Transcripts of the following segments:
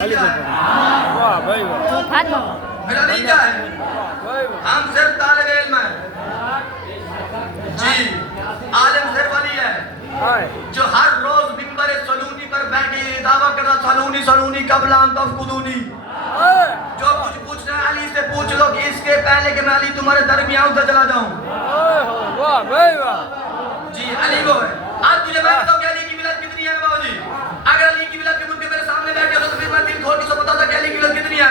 واہ بھائی واہ میرا نہیں کیا ہے ہم صرف طالب علم ہیں جی عالم صرف علی ہے جو ہر روز منبر سلونی پر بیٹھے دعویٰ کرنا سلونی سلونی قبل ان تفقدونی جو کچھ پوچھنا ہے علی سے پوچھ لو کہ اس کے پہلے کہ میں علی تمہارے درمیان سے چلا جاؤں واہ بھائی واہ جی علی وہ ہے آج تجھے میں بتاؤں کہ علی کی ملت کتنی ہے بابا جی اگر علی کی ملت کے منکر میرے سامنے بیٹھے ہو تو پھر میں دل کھول کے سب بتا تھا کہ علی کی ملت کتنی ہے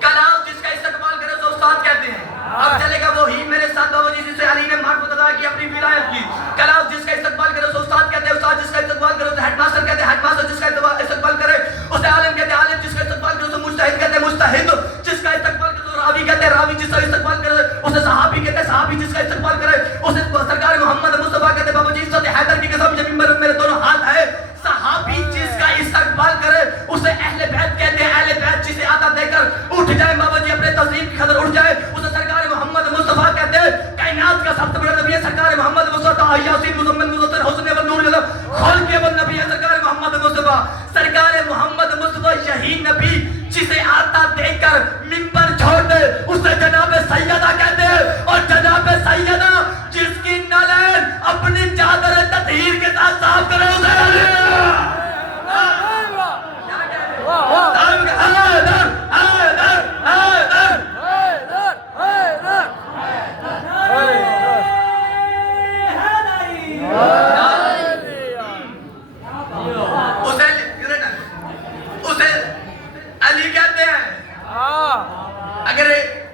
کلام جس کا استقبال کرے تو استاد کہتے ہیں اب چلے گا وہی میرے ساتھ بابا جی جس سے علی نے معرفت ادا کی اپنی ولایت کی کلام جس کا استقبال کرے تو استاد کہتے ہیں استاد جس کا استقبال کرے تو ہیڈ ماسٹر کہتے ہیں ہیڈ ماسٹر جس کا استقبال کرے اسے عالم کہتے ہیں عالم جس کا استقبال کرے تو مجتہد کہتے ہیں مجتہد جس کا استقبال کرے تو راوی کہتے ہیں راوی جس کا استقبال کرے اسے صحابی کہتے ہیں صحابی جس کا استقبال کرے اسے سرکار محمد مصطفیٰ کہتے ہیں بابا جی عزت حیدر کی قسم جب منبر میرے دونوں ہاتھ ہے صحابی جس کا استقبال کرے اسے اہل بیت کہتے ہیں اہل بیت جسے آتا دے کر اٹھ جائے بابا جی اپنے تسلیم کی خاطر اٹھ جائے اسے سرکار محمد مصطفیٰ کہتے ہیں کائنات کا سب سے بڑا نبی ہے سرکار محمد مصطفیٰ یاسین مزمل مزتر حسن و نور خلق و نبی ہے سرکار محمد مصطفیٰ سرکار محمد مصطفیٰ یہی نبی جسے آتا دے کر منبر چھوڑ دے اسے جناب سیدہ کہتے ہیں اور جناب سیدہ جس کی نالین اپنی چادر تطہیر کے ساتھ صاف کرے اسے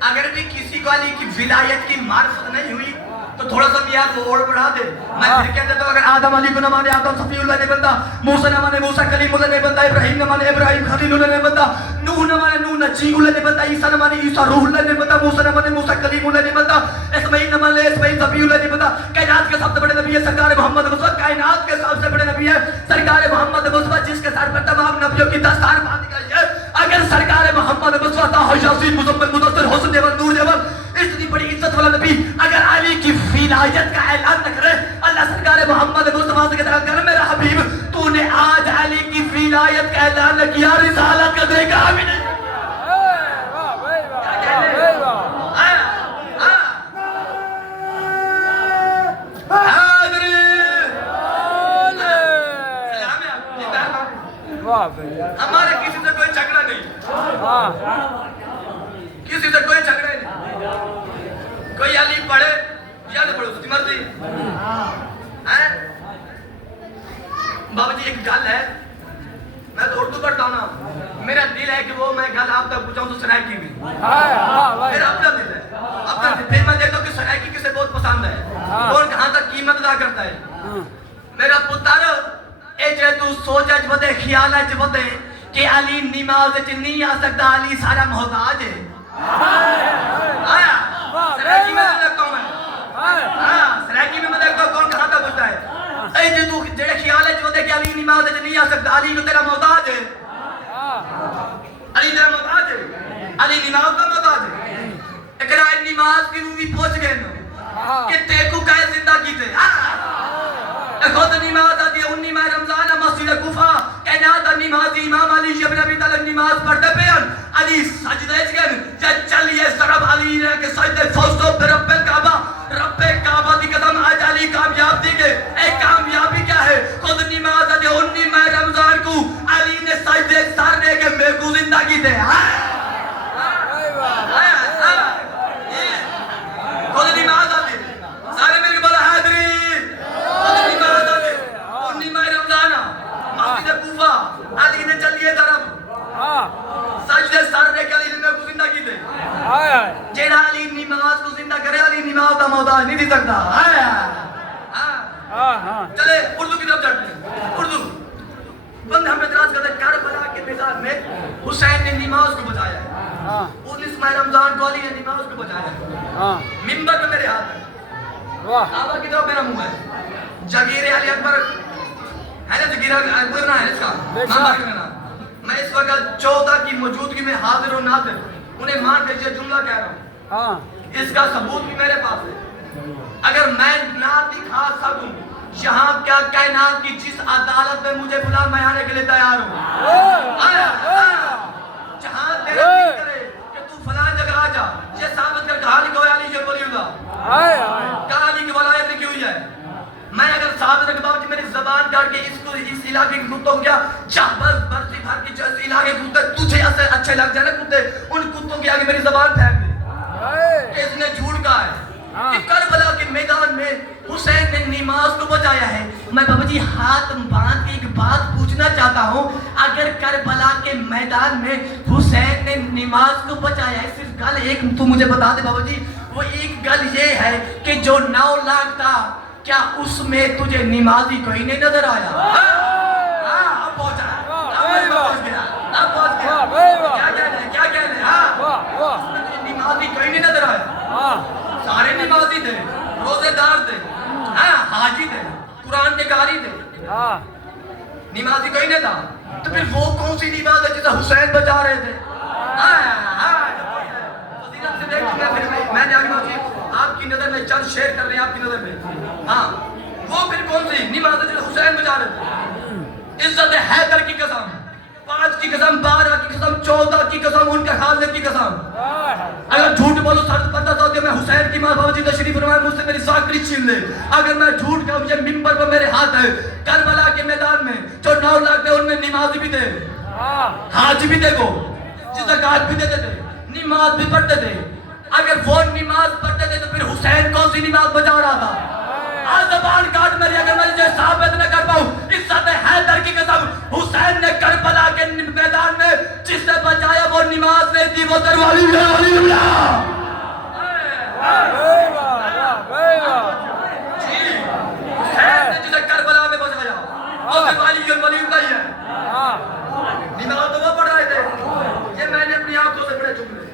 اگر بھی کسی کو علی کی ولایت کی معرفت نہیں ہوئی تو تھوڑا سا یار وہ اور بڑھا دے میں پھر کہہ دیتا ہوں اگر آدم علی کو نہ مانے آدم صفی اللہ نہیں بنتا موسیٰ نہ مانے موسیٰ کلیم اللہ نہیں بنتا ابراہیم نہ مانے ابراہیم خلیل اللہ نہیں بنتا نوح نہ مانے نوح نجی اللہ نہیں بنتا عیسیٰ نہ مانے عیسیٰ روح اللہ نہیں بنتا موسیٰ نہ مانے موسیٰ کلیم اللہ نہیں بنتا اسماعیل نہ مانے اسماعیل صفی اللہ نہیں بنتا کائنات کے سب سے بڑے نبی ہے سرکار محمد مصطفیٰ کائنات کے سب سے بڑے نبی ہے سرکار محمد مصطفیٰ جس کے سر پر تمام نبیوں کی دستار باندھ گئی ہے اگر سرکار محمد مصطفیٰ طه یاسین مزمل مدثر حسن و نور جبل اتنی بڑی عزت والا نبی اگر علی کی ولایت کا اعلان نہ کرے اللہ سرکار محمد مصطفیٰ سے کہتا ہے میرا حبیب تو نے آج علی کی ولایت کا اعلان نہ کیا رسالت کا دے گا بھی نہیں ہمارے کسی سے کوئی جھگڑا نہیں کسی سے کوئی جھگڑا نہیں کوئی علی پڑھے یا نہ پڑھو اس کی مرضی بابا جی ایک گل ہے میں تو اردو پڑھتا ہوں نا میرا دل ہے کہ وہ میں گل آپ تک پوچھاؤں تو سرائکی بھی میرا اپنا دل ہے اپنا دل پھر میں دیکھتا ہوں کہ سرائکی کسے بہت پسند ہے کون کہاں تک قیمت ادا کرتا ہے میرا پتر اے جے تو سوچ اج ودے خیال اج ودے کہ علی نماز اچ نہیں آ سکتا علی سارا محتاج ہے آیا سرائکی میں دیکھتا ہوں میں سرائکی میں دیکھتا ہوں کون کہاں تک پوچھتا ہے اے جے تو جڑے خیال اج ودے کہ علی نماز اچ نہیں آ سکتا علی تو تیرا محتاج ہے علی تیرا محتاج ہے علی نماز کا محتاج ہے اگر آج نماز کی روی پوچھ گئے کہ تے کو کہے زندہ کیتے خود نماز آتی ہے 19 ماہ رمضان مسجد کوفہ کائنات نماز امام علی ابن ابی طالب نماز پڑھتے پئن علی سجدے وچ گئے جے چلیے سرب علی نے کہ سجدے فوزو برب الکعبہ رب کعبہ دی قدم آج علی کامیاب دی گئے اے کامیابی کیا ہے خود نماز آتی ہے 19 ماہ رمضان کو علی نے سجدے سر دے کے میرے کو زندہ کی دے خود نماز آتی سارے مل کے بولا حیدری علی نے چلیے طرف سجدے سر دے کے علی نے کو زندہ کی دے جیڑا علی نماز کو زندہ کرے علی نماز دا محتاج نہیں دی سکتا چلے اردو کی طرف چڑھتے ہیں اردو بند ہم اعتراض کرتے ہیں کربلا کے میدان میں حسین نے نماز کو بچایا ہے 19 ماہ رمضان کو علی نے نماز کو بچایا ہے منبر پہ میرے ہاتھ ہے کعبہ کی طرف میرا منہ ہے جگیر علی اکبر ہے نا جگیر اکبر نہ ہے اس کا میں اس وقت 14 کی موجودگی میں حاضر و ناظر انہیں مان کے یہ جملہ کہہ رہا ہوں اس کا ثبوت بھی میرے پاس ہے اگر میں نہ دکھا سکوں یہاں کیا کائنات کی جس عدالت میں مجھے بلا میں آنے کے لیے تیار ہوں. جہاں تیرا دل کرے کہ تو فلاں جگہ آ جا, یہ ثابت کر کہا لکھا ہے علی شیر ولی اللہ, کہا علی کی ولایت لکھی ہوئی ہے. میں اگر ثابت رکھ باؤ کہ میری زبان کاٹ کے اس علاقے کے کتوں کو کیا بس برسی بھر کی اس علاقے کے کتے تجھے اچھے لگ جائے نا کتے, ان کتوں کے آگے میری زبان پھینک دے. اس نے جھوٹ کہا ہے کہ کربلا کے میدان میں حسین نے نماز کو بچایا ہے. میں بابا جی ہاتھ باندھ کے ایک بات پوچھنا چاہتا ہوں, اگر کربلا کے میدان میں حسین نے نماز کو بچایا ہے, صرف گل ایک تو مجھے بتا دے بابا جی, وہ ایک گل یہ ہے کہ جو 9 لاکھ تھا کیا اس میں تجھے نمازی کوئی نہیں نظر آیا؟ اب پہنچا, اب پہنچ گیا, کیا کہنے نمازی کوئی نہیں نظر آیا؟ سارے نمازی تھے, روزے دار تھے, حاجی تھے, قرآن کے قاری تھے, نمازی کوئی نہیں تھا. تو پھر وہ کون سی نماز ہے جسے حسین بچا رہے تھے؟ فضیلت سے دیکھوں گا میں نے آگے آپ کی نظر میں چند شعر کر رہے ہیں آپ کی نظر میں. ہاں وہ پھر کون سی نماز ہے جسے حسین بچا رہے تھے؟ عزت حیدر کی قسم, 5 کی قسم, 12 کی قسم, 14 کی قسم, ان کے خالد کی قسم. اگر جھوٹ بولو سر پردہ تو کہ میں حسین کی ماں بابا جی تشریف فرمائے مجھ سے میری ساکری چھین لے. اگر میں جھوٹ کہوں یہ ممبر پر میرے ہاتھ ہے, کربلا کے میدان میں جو 9 لاکھ تھے ان میں نمازی بھی تھے, حاج بھی تھے, وہ زکات بھی دیتے تھے, نماز بھی پڑھتے تھے. اگر وہ نماز پڑھتے تھے تو پھر حسین کون سی نماز بچا رہا تھا؟ زبان کاٹ میری, اگر میں یہ ثابت نہ کر پاؤں عزت حیدر کی قسم, حسین نے کربلا کے میدان میں جس سے بچایا وہ نماز نہیں تھی, وہ دروالی اللہ. حسین نے جسے کربلا میں بچایا وہ دروالی اللہ ہی ہے. نماز تو وہ پڑھ رہے تھے, یہ میں نے اپنی آنکھوں سے پڑھے جملے.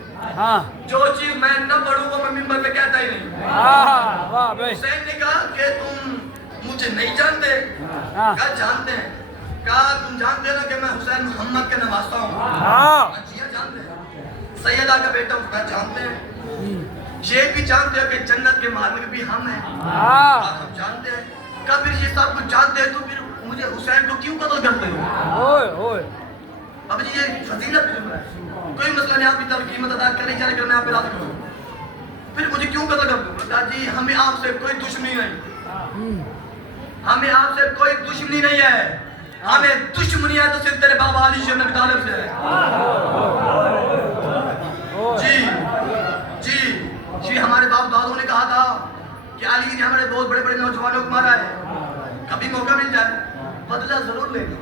جو چیز میں نہ پڑھوں وہ میں ممبر پہ کہتا ہی نہیں. حسین نے کہا کہ تم مجھے نہیں جانتے, کہا جانتے ہیں, کہا تم جانتے ہیں نا کہ میں حسین محمد کا نواسہ ہوں؟ جی ہاں جانتے ہیں. سیدہ کا بیٹا ہوں؟ کہا جانتے ہیں. یہ بھی جانتے ہیں کہ جنت کے مالک بھی ہم ہیں؟ ہم جانتے ہیں. کہا پھر یہ سب کچھ جانتے ہیں تو پھر مجھے حسین کو کیوں قتل کرتے ہو؟ اب جی یہ فضیلت بھی جملہ ہے, کوئی مسئلہ نہیں, آپ کی طرف قیمت ادا کریں چاہے اگر میں آپ پہ راضی کروں, پھر مجھے کیوں قتل کرتے ہو؟ کہا جی ہمیں آپ سے کوئی دشمنی نہیں, ہمیں آپ سے کوئی دشمنی نہیں ہے, ہمیں دشمنی ہے تو صرف تیرے بابا علی شیر نبی طالب سے ہے. جی ہمارے باپ دادوں نے کہا تھا کہ علی نے ہمارے بہت بڑے بڑے نوجوانوں کو مارا ہے, کبھی موقع مل جائے بدلہ ضرور لے گا.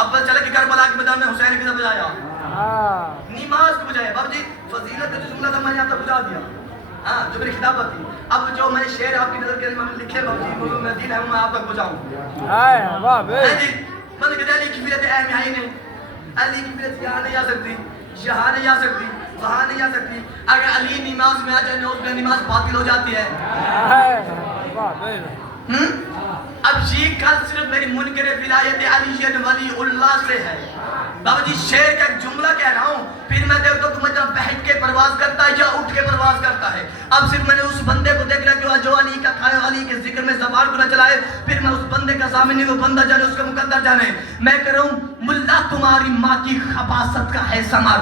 اب بس چلے کہ کربلا کے میدان میں حسین کی بجایا, نماز کو بجایا. بابا جی فضیلت کا جو جملہ تھا میں نے آپ تک بجا دیا, جو میری خطابت تھی. اب جو میں شعر آپ کی نظر کے لیے میں لکھے بابا جی وہ میں دل ہے میں آپ تک بجاؤں. جی میں نے کہا علی کی فیلت اہم یہاں ہی نہیں, علی کی فیلت یہاں نہیں آ سکتی, یہاں نہیں آ سکتی, وہاں نہیں آ سکتی. اگر علی نماز میں آ جائے اس میں نماز باطل ہو جاتی ہے. اب یہ کل صرف میری منکر ولایت علی ولی اللہ سے ہے. بابا جی شعر کا ایک جملہ کہہ رہا ہوں, پھر میں دیکھتا ہوں کہ مجھے بیٹھ کے پرواز کرتا ہے یا اٹھ کے پرواز کرتا ہے. اب صرف میں نے اس بندے کو دیکھ لیا کہ جو علی کا کھائے, علی کے ذکر میں زبان کو نہ چلائے, پھر میں اس بندے کا سامنے وہ بندہ جانے اس کا مقدر جانے. میں کہہ رہا ہوں ملا تمہاری ماں کی خباثت کا ہے ثمر.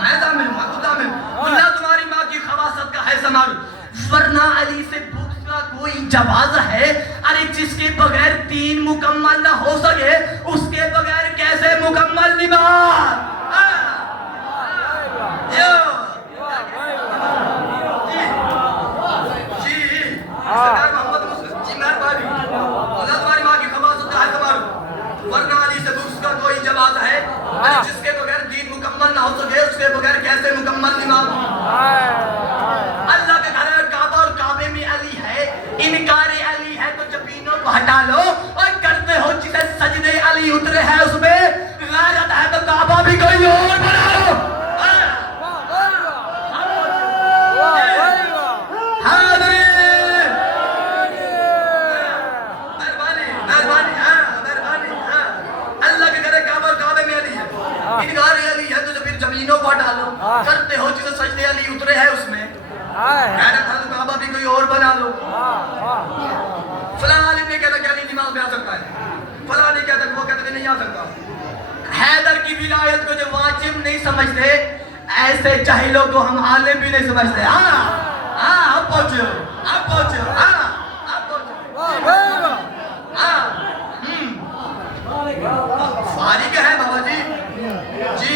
میں دامن ہوں, میں دامن. ملا تمہاری ماں کی خباثت کا ہے ثمر, ورنہ علی سے کوئی جواز ہے؟ ارے جس کے بغیر 3 مکمل نہ ہو سکے اس کے بغیر کیسے مکمل نماز؟ تمہاری ماں کی خباثت کا ہے ثمر, ورنہ علی سے بغض کا کوئی جواز ہے؟ ارے جس کے بغیر 3 مکمل نہ ہو سکے اس کے بغیر کیسے مکمل نماز؟ اللہ کے گھر کعبہ اور کعبے میں علی ہے, انکار علی ہے تو جبینوں کو ہٹا لو, اور کرتے ہو جسے سجدے علی اترے ہیں اس میں غیرت ہے تو کعبہ بھی کوئی اور بناؤ. اللہ کے گھر کعبہ اور کعبے میں علی ہے, انکار علی ہے تو پھر زمینوں کو ہٹا لو, کرتے ہو جسے سجدے علی اترے ہیں اس میں غیرت ہے تو کعبہ بھی کوئی کوئی اور بنا لو. واہ فلاں عالم نے کہتا کہ علی نماز میں آ سکتا ہے, فلاں نے کہتا کہ وہ کہتا کہ نہیں آ سکتا. حیدر کی ولایت کو جو واجب نہیں سمجھتے, ایسے جاہلوں کو ہم عالم بھی نہیں سمجھتے. اب پہنچے ہو, اب پہنچے ہو, اب پہنچے ہو. فارغ ہے بابا جی, جی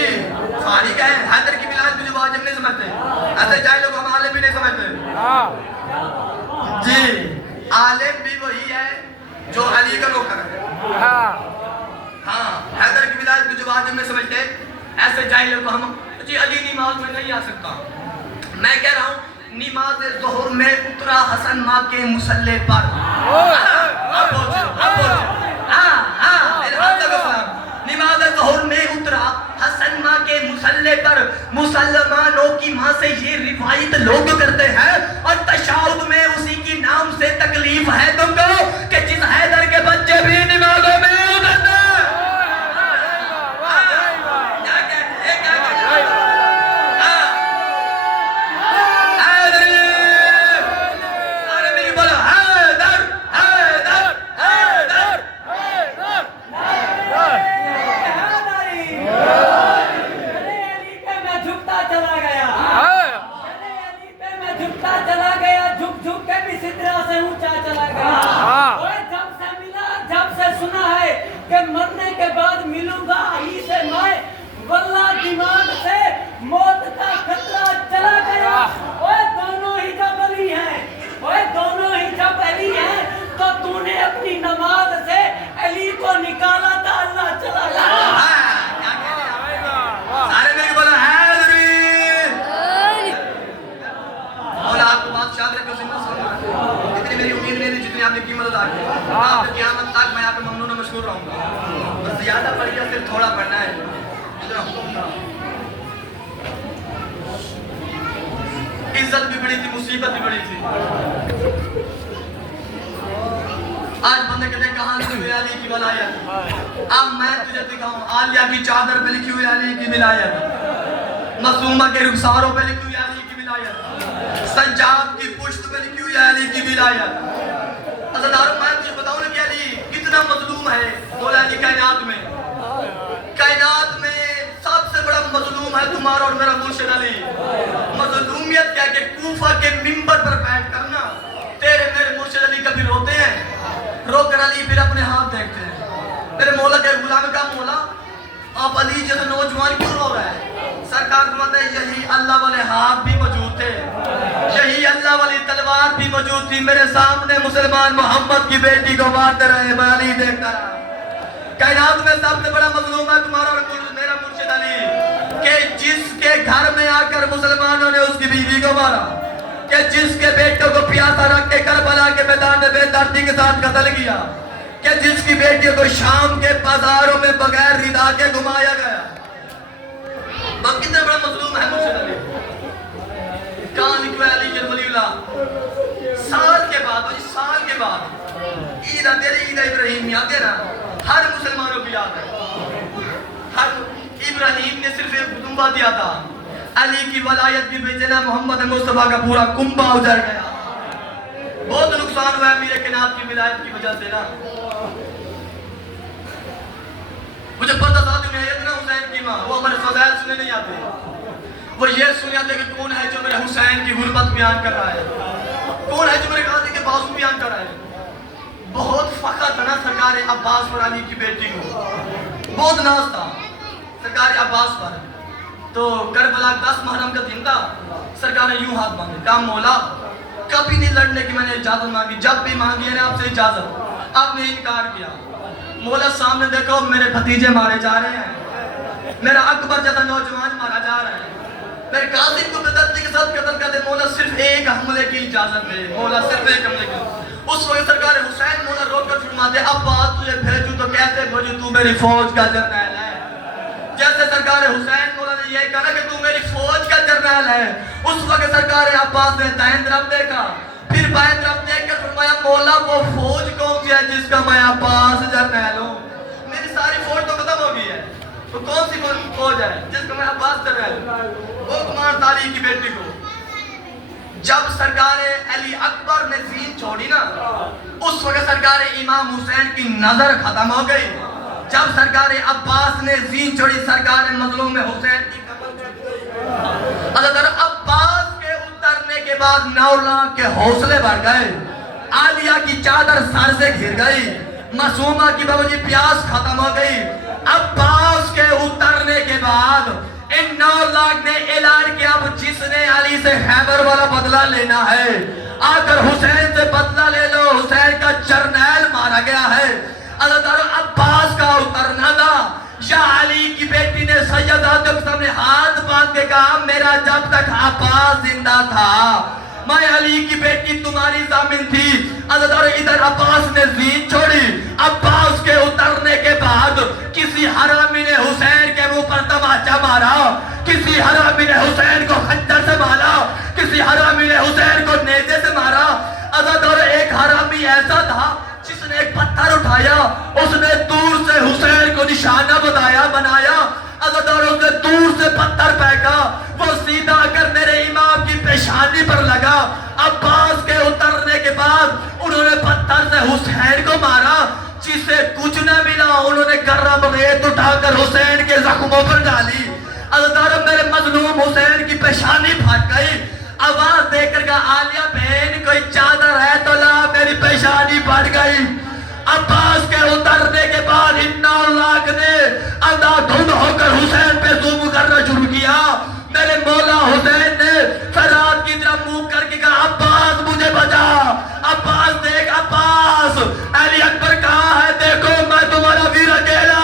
فارغ ہے. حیدر کی ولایت کو جو واجب نہیں سمجھتے, ایسے جاہلوں کو ہم عالم بھی نہیں سمجھتے. جی عالم بھی وہی ہے جو علی کا نوکر ہے. ہاں حیدر کی ولایت کو جو واجب نہیں سمجھتے, ایسے جاہلوں کو ہم جی علی نماز میں نہیں آ سکتا. میں کہہ رہا ہوں نماز ظہر میں اترا حسن ماں کے مصلی پر. نماز ظہر میں اترا حسن ماں کے مصلی پر. مسلمانوں کی ماں سے یہ روایت لوگ کرتے ہیں, اور تشہد میں اسی کی نام سے تکلیف ہے تم کو کہ جس حیدر کے بچے بھی نمازوں میں اترتے ہیں. مرنے کے بعد ملوں گا علی سے میں, واللہ دماغ سے موت کا خطرہ چلا گیا. اوے دونوں ہی جب علی ہیں, اوے دونوں ہی جب علی ہیں, تو تو نے اپنی نماز سے علی کو نکالا تھا, اللہ چلا گیا. سارے میرے بولا حیدری. مولا آپ کو بات شاد رکھے اسے مت سننا. اتنی میری امید نہیں تھی جتنی آپ نے قیمت ادا کی. آپ کی قیامت تک میں آپ کو ممنون و مشکور رہوں گا. بس زیادہ پڑھ گیا صرف تھوڑا پڑھنا ہے. عزت بھی بڑی تھی, مصیبت بھی بڑی تھی. آج بندے کہتے ہیں کہاں لکھی ہوئی علی کی ولایت. اب میں تجھے دکھاؤں عالیہ کی چادر پہ لکھی ہوئی علی کی ولایت, معصومہ کے رخساروں پہ لکھی ہوئی علی کی ولایت, سجاد کی پشت پہ لکھی ہوئی علی کی ولایت. عزیزانو میں تجھے بتاؤں نا کہ علی کتنا مظلوم ہے. مولا علی کائنات میں سب سے بڑا مظلوم ہے تمہارا اور میرا مرشد علی. مظلومیت کیا کہ کوفہ کے منبر پر بیٹھ کر نا تیرے میرے مرشد علی کبھی روتے ہیں, رو کر علی پھر اپنے ہاتھ دیکھتے ہیں. میرے مولا کے غلام کا مولا آپ علی جیسے نوجوان کیوں رو رہا ہے؟ سرکار فرماتا ہے یہی اللہ والے ہاتھ بھی موجود تھے, یہی اللہ والی تلوار بھی موجود تھی. میرے سامنے مسلمان محمد کی بیٹی کو مارتے رہے, میں علی دیکھتا رہا. کائنات میں سب سے بڑا مظلوم ہے تمہارا اور میرا مرشد علی, کہ جس کے گھر میں آ کر مسلمانوں نے اس کی بیوی کو مارا, کہ جس کے بیٹوں کو پیاسا رکھ کے کربلا کے میدان میں بے دردی کے ساتھ قتل کیا, کہ جس کی بیٹیوں کو شام کے بازاروں میں بغیر ردا کے گھمایا گیا. اب کتنا بڑا مظلوم ہے مرشد علی. کہاں لکھوا علی جل ولی اللہ. سال کے بعد عید آتے عید ابراہیم یاد ہے نا, ہر مسلمانوں کو یاد ہے. ہر ابراہیم نے صرف ایک کنبہ دیا تھا, علی کی ولایت بھی بھیجنا محمد مصطفیٰ کا پورا کنبہ اجڑ گیا. بہت نقصان ہوا ہے میرے کنات کی ولایت کی وجہ سے نا. مجھے پتہ تھا تمہیں اتنا حسین کی ماں, وہ ہمارے فضائل سننے نہیں آتے, وہ یہ سننے آتے کہ کون ہے جو میرے حسین کی غربت بیان کر رہا ہے, کون ہے جو میرے غازی کے بازو بیان کر رہا ہے. بہت فخر تھا نا سرکار عباس پر علی کی بیٹی کو, بہت ناز تھا سرکار عباس پر. تو کربلا 10 محرم کا دن تھا, سرکار نے یوں ہاتھ مانگے, کہا مولا کبھی نہیں لڑنے کی میں نے اجازت مانگی, جب بھی مانگی ہے نا آپ سے اجازت, آپ نے انکار کیا. مولا سامنے دیکھو میرے بھتیجے مارے جا رہے ہیں, میرا اکبر جیسا نوجوان مارا جا رہا ہے, میرے قاسم کو بدردی کے ساتھ قتل کر دے. مولا صرف ایک حملے کی اجازت دے, مولا صرف ایک حملے کی. اس وقت سرکار حسین مولا رو کر فرماتے عباس تجھے بھیجوں تو کیسے بھیجوں, تو میری فوج کا جرنیل ہے. جیسے سرکار حسین مولا نے یہ کہا کہ تو میری فوج کا جرنیل ہے, اس وقت سرکار عباس نے دائیں طرف دیکھا, پھر بائیں طرف دیکھ کر فرمایا مولا وہ فوج کون سی ہے جس کا میں عباس جرنیل ہوں. میری ساری فوج تو ختم ہو گئی ہے, تو کون سی فوج ہے جس کا میں عباس جرنیل ہوں. وہ کمار تالی کی بیٹی کو جب سرکار علی اکبر نے زین چھوڑی نا اس وقت سرکار امام حسین کی نظر ختم ہو گئی. جب سرکار عباس نے زین چھوڑی سرکار مظلوم حسین کی کمر کٹ گئی. حضرت عباس کے اترنے کے بعد 9 لاکھ کے حوصلے بڑھ گئے. عالیہ کی چادر سر سے گھر گئی. معصومہ کی بابجی پیاس ختم ہو گئی. عباس کے اترنے کے بعد ان 9 لاکھ نے اعلان کیا اب جس نے علی سے خیبر والا بدلہ لینا ہے آ کر حسین سے بدلہ لے لو. حسین کا جرنیل مارا گیا ہے. حضرت عباس کا اترنا تھا. یا علی کی بیٹی نے سیدہ کے سامنے ہاتھ باندھ کے کہا میرا جب تک عباس زندہ تھا میں علی کی بیٹی تمہاری ضامن تھی. حضرت ادھر عباس نے زین چھوڑی. عباس کے اترنے کے بعد کسی حرامی نے حسین کے منہ پر تماچا مارا. کسی حرامی نے حسین کو خنجر سے مارا. کسی حرامی نے حسین کو نیزے سے مارا. حضرت ایک حرامی ایسا تھا جس نے ایک پتھر اٹھایا اس نے دور سے حسین کو نشانہ بنایا. حضرت اس نے دور سے پتھر پھینکا وہ سیدھا کر میرے امام کی پیشانی پر لگا. عباس کے اترنے کے بعد انہوں نے پتھر سے حسین کو مارا. جسے کچھ نہ ملا انہوں نے گرم ریت اٹھا کر حسین کے زخموں پر ڈالی. حضرت میرے مظلوم حسین کی پیشانی پھٹ گئی. آواز دے کر کہا عالیہ بہن کوئی چادر ہے تو لا میری پیشانی پھٹ گئی. عباس کے اترنے کے بعد ان 9 لاکھ نے اندھا دھند ہو کر حسین پہ زوم کرنا شروع کیا. میرے مولا حسین نے فرات کی طرف منہ کر کے کہا عباس مجھے بچا. عباس دیکھ عباس علی اکبر کہاں ہے دیکھو میں تمہارا ویر اکیلا.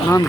نام